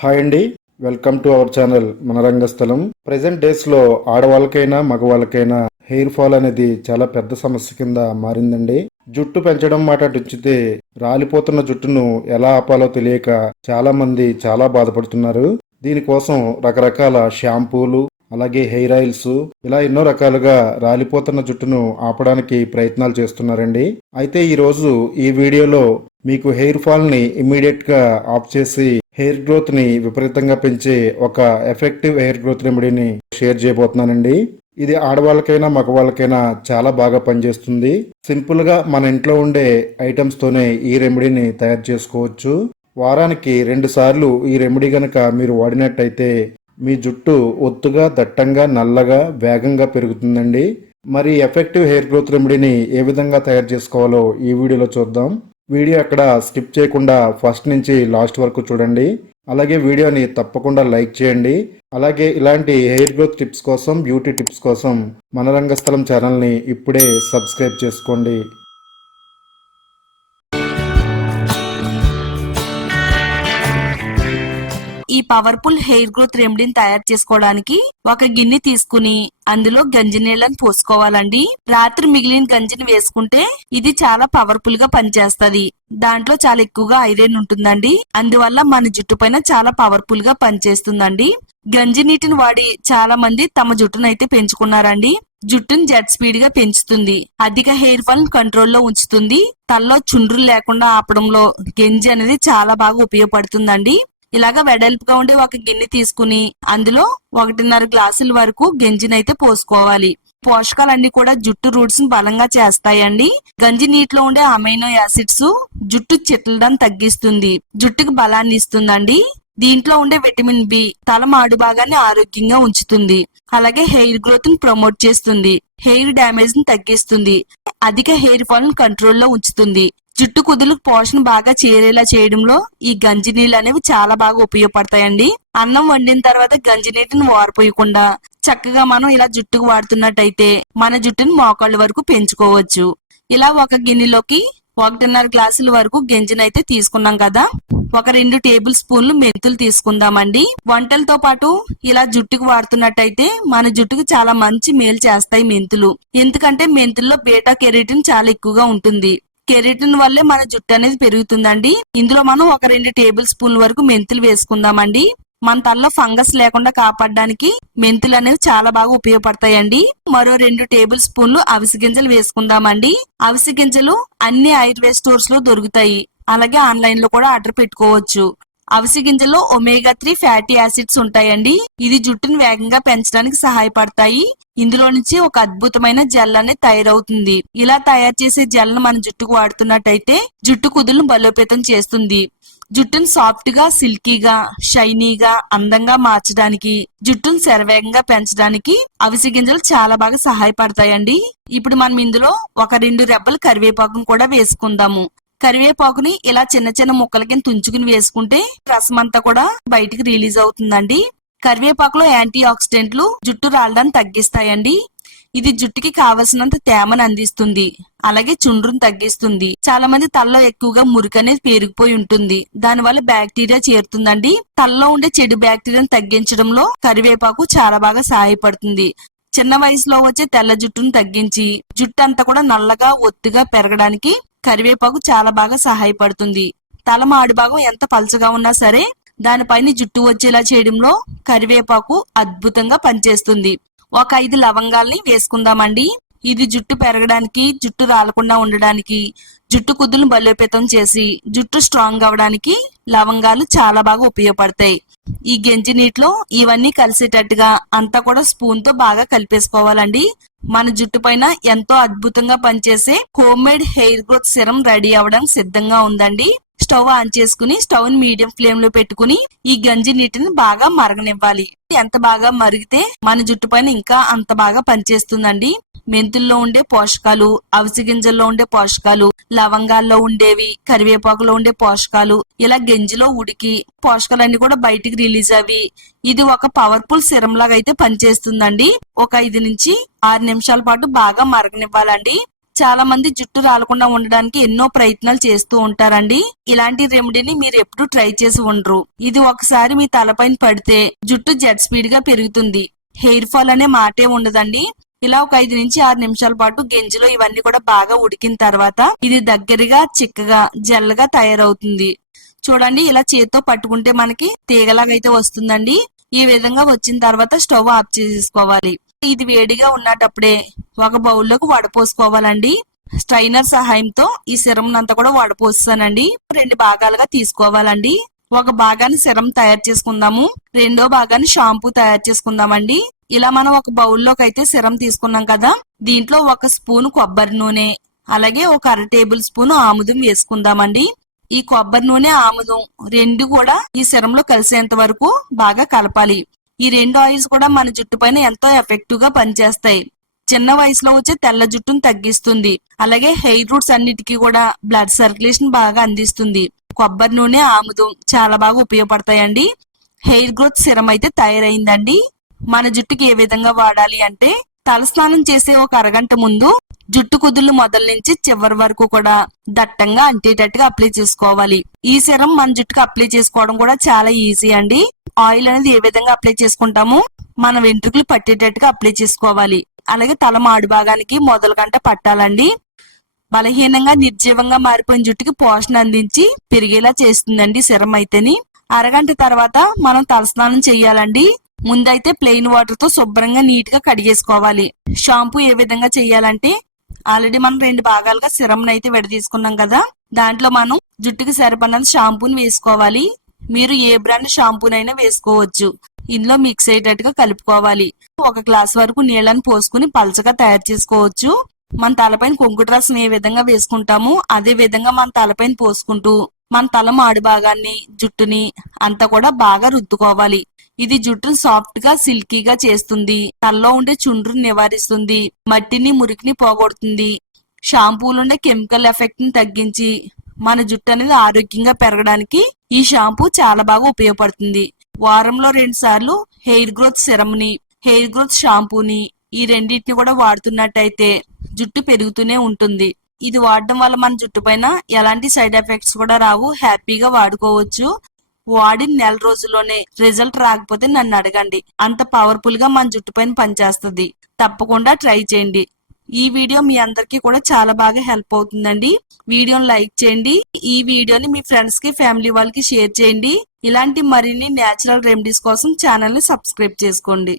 Hi అండి, welcome to our channel మన రంగస్థలం. Present days లో ఆడవాళ్ళకైనా మగవాళ్ళకైనా హెయిర్ ఫాల్ అనేది చాలా పెద్ద సమస్య కింద మారిందండి. జుట్టు పెంచడం మాట ఉంచితే రాలిపోతున్న జుట్టును ఎలా ఆపాలో తెలియక చాలా మంది చాలా బాధపడుతున్నారు. దీనికోసం రకరకాల షాంపూలు, అలాగే హెయిర్ ఆయిల్స్, ఇలా ఎన్నో రకాలుగా రాలిపోతున్న జుట్టును ఆపడానికి ప్రయత్నాలు చేస్తున్నారండి. అయితే ఈరోజు ఈ వీడియోలో మీకు హెయిర్ ఫాల్ ని ఇమ్మీడియట్ గా ఆఫ్ చేసి హెయిర్ గ్రోత్ ని విపరీతంగా పెంచే ఒక ఎఫెక్టివ్ హెయిర్ గ్రోత్ రెమెడీని షేర్ చేయబోతున్నానండి. ఇది ఆడవాళ్ళకైనా మగవాళ్ళకైనా చాలా బాగా పనిచేస్తుంది. సింపుల్ గా మన ఇంట్లో ఉండే ఐటమ్స్ తోనే ఈ రెమెడీని తయారు చేసుకోవచ్చు. వారానికి 2 సార్లు ఈ రెమెడీ గనక మీరు వాడినట్టయితే మీ జుట్టు ఒత్తుగా, దట్టంగా, నల్లగా, వేగంగా పెరుగుతుందండి. మరి ఎఫెక్టివ్ హెయిర్ గ్రోత్ రెమెడీని ఏ విధంగా తయారు చేసుకోవాలో ఈ వీడియోలో చూద్దాం. వీడియో అక్కడ స్కిప్ చేయకుండా ఫస్ట్ నుంచి లాస్ట్ వరకు చూడండి. అలాగే వీడియోని తప్పకుండా లైక్ చేయండి. అలాగే ఇలాంటి హెయిర్ గ్రోత్ టిప్స్ కోసం, బ్యూటీ టిప్స్ కోసం మన రంగస్థలం ఛానల్ని ఇప్పుడే సబ్స్క్రైబ్ చేసుకోండి. ఈ పవర్ఫుల్ హెయిర్ గ్రోత్ రెమెడీని తయారు చేసుకోవడానికి ఒక గిన్నె తీసుకుని అందులో గంజి నీళ్ళని పోసుకోవాలండి. రాత్రి మిగిలిన గంజిని వేసుకుంటే ఇది చాలా పవర్ఫుల్ గా పనిచేస్తది. దాంట్లో చాలా ఎక్కువగా ఐరన్ ఉంటుందండి. అందువల్ల మన జుట్టు పైన చాలా పవర్ఫుల్ గా పనిచేస్తుందండి. గంజి నీటిని వాడి చాలా మంది తమ జుట్టునైతే పెంచుకున్నారండి. జుట్టును జెట్ స్పీడ్ గా పెంచుతుంది, అధిక హెయిర్ ఫాల్ కంట్రోల్లో ఉంచుతుంది, తలలో చుండ్రులు లేకుండా ఆపడంలో గంజి అనేది చాలా బాగా ఉపయోగపడుతుందండి. ఇలాగా వెడల్పుగా ఉండే ఒక గిన్నె తీసుకుని అందులో 1.5 గ్లాసుల వరకు గంజినైతే పోసుకోవాలి. పోషకాలన్నీ కూడా జుట్టు రూట్స్ ని బలంగా చేస్తాయండి. గంజి నీటిలో ఉండే అమైనో యాసిడ్స్ జుట్టు చిట్లడం తగ్గిస్తుంది, జుట్టుకు బలాన్ని ఇస్తుందండి. దీంట్లో ఉండే విటమిన్ బి తల మాడు భాగాన్ని ఆరోగ్యంగా ఉంచుతుంది. అలాగే హెయిర్ గ్రోత్ ని ప్రమోట్ చేస్తుంది, హెయిర్ డ్యామేజ్ ని తగ్గిస్తుంది, అధిక హెయిర్ ఫాల్ ని కంట్రోల్లో ఉంచుతుంది. జుట్టు కుదులకు పోషణ బాగా చేరేలా చేయడంలో ఈ గంజి నీళ్ళు అనేవి చాలా బాగా ఉపయోగపడతాయండి. అన్నం వండిన తర్వాత గంజి నీటిని వారిపోయకుండా చక్కగా మనం ఇలా జుట్టుకు వాడుతున్నట్టయితే మన జుట్టుని మోకాళ్ళ వరకు పెంచుకోవచ్చు. ఇలా ఒక గిన్నెలోకి 1.5 గ్లాసుల వరకు గంజినైతే తీసుకున్నాం కదా, ఒక 2 టేబుల్ స్పూన్లు మెంతులు తీసుకుందామండి. వంటలతో పాటు ఇలా జుట్టుకు వాడుతున్నట్టయితే మన జుట్టుకు చాలా మంచి మేలు చేస్తాయి మెంతులు. ఎందుకంటే మెంతుల్లో బీటా కెరటిన్ చాలా ఎక్కువగా ఉంటుంది. కెరటిన్ వల్లే మన జుట్టు అనేది పెరుగుతుందండి. ఇందులో మనం ఒక 2 టేబుల్ స్పూన్ల వరకు మెంతులు వేసుకుందామండి. మన తలలో ఫంగస్ లేకుండా కాపాడడానికి మెంతులు అనేవి చాలా బాగా ఉపయోగపడతాయండి. మరో 2 టేబుల్ స్పూన్లు అవిసె గింజలు వేసుకుందామండి. అవిసె గింజలు అన్ని ఆయుర్వేద స్టోర్స్ లో దొరుకుతాయి, అలాగే ఆన్లైన్ లో కూడా ఆర్డర్ పెట్టుకోవచ్చు. అవిసె గింజలో ఒమేగా 3 ఫ్యాటీ యాసిడ్స్ ఉంటాయండి. ఇది జుట్టును వేగంగా పెంచడానికి సహాయపడతాయి. ఇందులో నుంచి ఒక అద్భుతమైన జెల్ అనేది తయారవుతుంది. ఇలా తయారు చేసే జెల్ ను మన జుట్టుకు వాడుతున్నట్టయితే జుట్టు కుదులను బలోపేతం చేస్తుంది. జుట్టును సాఫ్ట్ గా, సిల్కీగా, షైనీగా, అందంగా మార్చడానికి, జుట్టును శరవేగంగా పెంచడానికి అవిసె గింజలు చాలా బాగా సహాయపడతాయండి. ఇప్పుడు మనం ఇందులో ఒక 2 రెబ్బలు కరివేపాకును కూడా వేసుకుందాము. కరివేపాకుని ఇలా చిన్న చిన్న ముక్కల కింద తుంచుకుని వేసుకుంటే రసం అంతా కూడా బయటికి రిలీజ్ అవుతుందండి. కరివేపాకులో యాంటీ ఆక్సిడెంట్లు జుట్టు రాలడాన్ని తగ్గిస్తాయండి. ఇది జుట్టుకి కావలసినంత తేమను అందిస్తుంది, అలాగే చుండ్రును తగ్గిస్తుంది. చాలా మంది తలలో ఎక్కువగా మురికి అనేది పేరుకుపోయి ఉంటుంది, దానివల్ల బ్యాక్టీరియా చేరుతుందండి. తలలో ఉండే చెడు బ్యాక్టీరియాను తగ్గించడంలో కరివేపాకు చాలా బాగా సహాయపడుతుంది. చిన్న వయసులో వచ్చే తెల్ల జుట్టును తగ్గించి జుట్టు అంతా కూడా నల్లగా, ఒత్తుగా పెరగడానికి కరివేపాకు చాలా బాగా సహాయపడుతుంది. తల మాడు భాగం ఎంత పలచగా ఉన్నా సరే దానిపైన జుట్టు వచ్చేలా చేయడంలో కరివేపాకు అద్భుతంగా పనిచేస్తుంది. ఒక 5 లవంగాల్ని వేసుకుందామండి. ఇది జుట్టు పెరగడానికి, జుట్టు రాలకుండా ఉండడానికి, జుట్టు కుదులను బలోపేతం చేసి జుట్టు స్ట్రాంగ్ అవడానికి లవంగాలు చాలా బాగా ఉపయోగపడతాయి. ఈ గంజి నీటిలో ఇవన్నీ కలిసేటట్టుగా అంతా కూడా స్పూన్ తో బాగా కలిపేసుకోవాలండి. మన జుట్టు పైన ఎంతో అద్భుతంగా పనిచేసే home made hair growth serum ready అవ్వడానికి సిద్ధంగా ఉందండి. స్టవ్ ఆన్ చేసుకుని స్టవ్ ని మీడియం ఫ్లేమ్ లో పెట్టుకుని ఈ గంజి నీటిని బాగా మరగనివ్వాలి. ఎంత బాగా మరిగితే మన జుట్టు పైన ఇంకా అంత బాగా పనిచేస్తుందండి. మెంతుల్లో ఉండే పోషకాలు, అవిసె గింజల్లో ఉండే పోషకాలు, లవంగాల్లో ఉండేవి, కరివేపాకులో ఉండే పోషకాలు ఇలా గంజిలో ఉడికి పోషకాలన్నీ కూడా బయటికి రిలీజ్ అవి ఇది ఒక పవర్ఫుల్ సిరం లాగా అయితే పనిచేస్తుందండి. ఒక 5 నుంచి 6 నిమిషాల పాటు బాగా మరగనివ్వాలండి. చాలా మంది జుట్టు రాలకుండా ఉండడానికి ఎన్నో ప్రయత్నాలు చేస్తూ ఉంటారండి. ఇలాంటి రెమెడీని మీరు ఎప్పుడు ట్రై చేసి ఉండరు. ఇది ఒకసారి మీ తలపైన పడితే జుట్టు జెట్ స్పీడ్ గా పెరుగుతుంది. హెయిర్ ఫాల్ అనే మాటే ఉండదండి. ఇలా ఒక 5 నుంచి 6 నిమిషాల పాటు గెంజిలో ఇవన్నీ కూడా బాగా ఉడికిన తర్వాత ఇది దగ్గరగా చిక్కగా జెల్గా తయారవుతుంది. చూడండి, ఇలా చేత్తో పట్టుకుంటే మనకి తీగలాగైతే వస్తుందండి. ఈ విధంగా వచ్చిన తర్వాత స్టవ్ ఆఫ్ చేసేసుకోవాలి. ఇది వేడిగా ఉన్నటప్పుడే ఒక బౌల్లోకి వడపోసుకోవాలండి. స్ట్రైనర్ సహాయంతో ఈ సిరం అంతా కూడా వడపోస్తానండి. 2 భాగాలుగా తీసుకోవాలండి. ఒక భాగాన్ని సిరం తయారు చేసుకుందాము, రెండో భాగాన్ని షాంపూ తయారు చేసుకుందామండి. ఇలా మనం ఒక బౌల్లోకి అయితే సిరం తీసుకున్నాం కదా, దీంట్లో 1 స్పూన్ కొబ్బరి నూనె, అలాగే ఒక 1/2 టేబుల్ స్పూన్ ఆముదం వేసుకుందామండి. ఈ కొబ్బరి నూనె ఆముదం 2 కూడా ఈ సిరంలో కలిసేంత వరకు బాగా కలపాలి. ఈ 2 ఆయిల్స్ కూడా మన జుట్టు పైన ఎంతో ఎఫెక్టివ్ గా పనిచేస్తాయి. చిన్న వయసులో వచ్చే తెల్ల జుట్టును తగ్గిస్తుంది. అలాగే హెయిర్ రూట్స్ అన్నిటికీ కూడా బ్లడ్ సర్క్యులేషన్ బాగా అందిస్తుంది. కొబ్బరి నూనె ఆముదం చాలా బాగా ఉపయోగపడతాయండి. హెయిర్ గ్రోత్ సిరం అయితే తయారైందండి. మన జుట్టుకి ఏ విధంగా వాడాలి అంటే, తలస్నానం చేసే ఒక అరగంట ముందు జుట్టు కుదుళ్ళు మొదల నుంచి చివరి వరకు కూడా దట్టంగా అంటేటట్టుగా అప్లై చేసుకోవాలి. ఈ సిరం మన జుట్టుకు అప్లై చేసుకోవడం కూడా చాలా ఈజీ అండి. ఆయిల్ అనేది ఏ విధంగా అప్లై చేసుకుంటామో మన వెంట్రుకలు పట్టేటట్టుగా అప్లై చేసుకోవాలి. అలాగే తల మాడు భాగానికి మొదల గంట పట్టాలండి. బలహీనంగా నిర్జీవంగా మారిపోయిన జుట్టుకి పోషణ అందించి పెరిగేలా చేస్తుందండి సిరం అయితేని. అరగంట తర్వాత మనం తలస్నానం చెయ్యాలండి. ముందైతే ప్లెయిన్ వాటర్ తో శుభ్రంగా నీట్ గా కడిగేసుకోవాలి. షాంపూ ఏ విధంగా చెయ్యాలంటే, ఆల్రెడీ మనం 2 భాగాలుగా సిరం అయితే విడదీసుకున్నాం కదా, దాంట్లో మనం జుట్టుకి సరిపడినంత షాంపూని వేసుకోవాలి. మీరు ఏ బ్రాండ్ షాంపూనైనా వేసుకోవచ్చు. ఇందులో మిక్స్ అయ్యేటట్టుగా కలుపుకోవాలి. 1 గ్లాస్ వరకు నీళ్ళని పోసుకుని పలచగా తయారు చేసుకోవచ్చు. మన తలపైన కుంకుడు రసం ఏ విధంగా వేసుకుంటామో అదే విధంగా మన తలపైన పోసుకుంటూ మన తల మాడు భాగాన్ని జుట్టుని అంతా కూడా బాగా రుద్దుకోవాలి. ఇది జుట్టును సాఫ్ట్ గా సిల్కీగా చేస్తుంది. తలలో ఉండే చుండ్రుని నివారిస్తుంది. మట్టిని మురికిని పోగొడుతుంది. షాంపూలు ఉండే కెమికల్ ఎఫెక్ట్ ని తగ్గించి మన జుట్టు అనేది ఆరోగ్యంగా పెరగడానికి ఈ షాంపూ చాలా బాగా ఉపయోగపడుతుంది. వారంలో 2 సార్లు హెయిర్ గ్రోత్ సిరం ని, హెయిర్ గ్రోత్ షాంపూని ఈ రెండింటిని కూడా వాడుతున్నట్టయితే జుట్టు పెరుగుతూనే ఉంటుంది. ఇది వాడడం వల్ల మన జుట్టు పైన ఎలాంటి సైడ్ ఎఫెక్ట్స్ కూడా రావు. హ్యాపీగా వాడుకోవచ్చు. వాడిన నెల రోజుల్లోనే రిజల్ట్ రాకపోతే నన్ను అడగండి. అంత పవర్ఫుల్ గా మన జుట్టు పైన పనిచేస్తుంది. తప్పకుండా ట్రై చేయండి. ఈ వీడియో మీ అందరికీ కూడా చాలా బాగా హెల్ప్ అవుతుందండి. వీడియోని లైక్ చేయండి. ఈ వీడియోని మీ ఫ్రెండ్స్ కి, ఫ్యామిలీ వాళ్ళకి షేర్ చేయండి. ఇలాంటి మరిన్ని నేచురల్ రెమెడీస్ కోసం ఛానల్ ని సబ్స్క్రైబ్ చేసుకోండి.